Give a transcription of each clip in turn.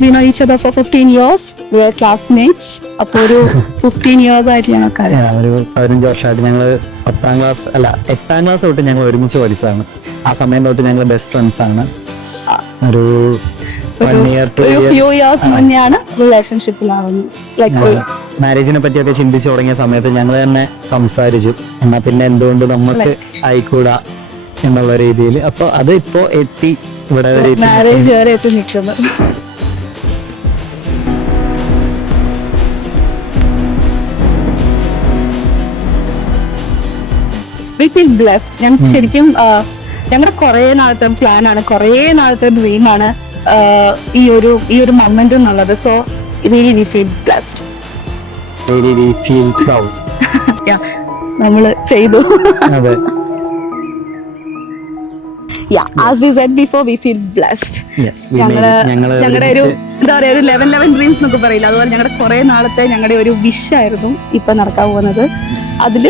We know each other for fifteen years we are classmates അപ്പോൾ ഒരു fifteen years ആയിട്ട് ഞങ്ങൾക്ക് ഒരു പതിനഞ്ച് വർഷമായിട്ട് ഞങ്ങൾ പത്താം ക്ലാസ് അല്ല എട്ടാം ക്ലാസ് തൊട്ട് ഞങ്ങൾ ഒരുമിച്ച് പഠിച്ചതാണ്. ആ സമയം തൊട്ട് ഞങ്ങൾ ബെസ്റ്റ് ഫ്രണ്ട്സ് ആണ്. ഒരു മാരേജിനെ പറ്റിയൊക്കെ ചിന്തിച്ചു തുടങ്ങിയ സമയത്ത് ഞങ്ങൾ തന്നെ സംസാരിച്ചു. എന്നാ പിന്നെ എന്തുകൊണ്ട് നമുക്ക് ആയിക്കൂടാ? എന്നുള്ള രീതിയിൽ. അപ്പൊ അത് ഇപ്പോ എത്തി. ഇവിടെ വരെ എത്തി. മാരേജ് വരെ എത്തി നിൽക്കുന്നു. ബ്ലെസ്ഡ് ഞങ്ങൾക്ക് ശരിക്കും ഞങ്ങളുടെ കുറേ നാളത്തെ പ്ലാൻ ആണ്. കുറേ നാളത്തെ ഡ്രീം ആണ് ഈ ഒരു ഈ ഒരു മൊമെന്റ് എന്നുള്ളത്. So really we feel blessed Really we feel proud. നമ്മൾ ചെയ്തു. അതെ. As we said before we feel blessed ഞങ്ങൾ ഞങ്ങളുടെ ഒരു എന്താ പറയാ ഒരു ലെവൻ ലെവൻ ഡ്രീംസ് എന്നൊക്കെ പറയില്ല? അതുപോലെ ഞങ്ങളുടെ കുറെ നാളത്തെ ഞങ്ങളുടെ ഒരു വിഷ് ആയിരുന്നു ഇപ്പൊ നടക്കാൻ പോകുന്നത്. അതിൽ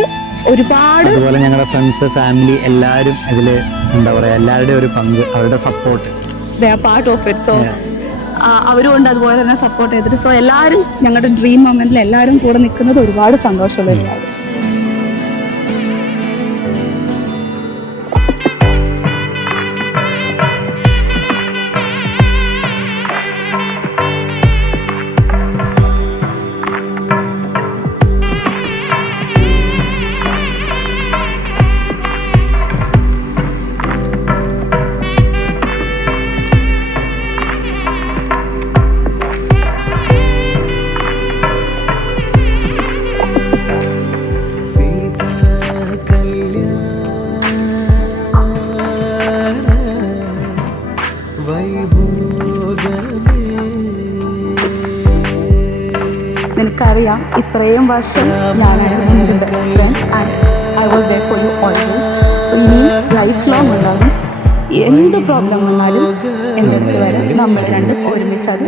ഒരുപാട് അതുപോലെ ഞങ്ങളുടെ ഫ്രണ്ട്സ് ഫാമിലി എല്ലാവരും ഇതിൽ എന്താ പറയാ എല്ലാവരുടെയും ഒരു പങ്ക് അവരുടെ support part of it so അവരും ഉണ്ട് അതുപോലെ തന്നെ സപ്പോർട്ട് ചെയ്തിട്ട്. സോ എല്ലാവരും ഞങ്ങളുടെ ഡ്രീം മൊമെന്റിൽ എല്ലാവരും കൂടെ നിൽക്കുന്നത് ഒരുപാട് സന്തോഷമുള്ള ഒരു നിനക്കറിയാം ഇത്രയും വർഷം നിന്റെ best friend and I was there for you always so ഇനി ലൈഫ് ലോങ് ഉണ്ടാകും. എന്ത് പ്രോബ്ലം വന്നാലും എന്റെ അടുത്ത് വരാം. നമ്മൾ രണ്ട് ഒരുമിച്ച് അത്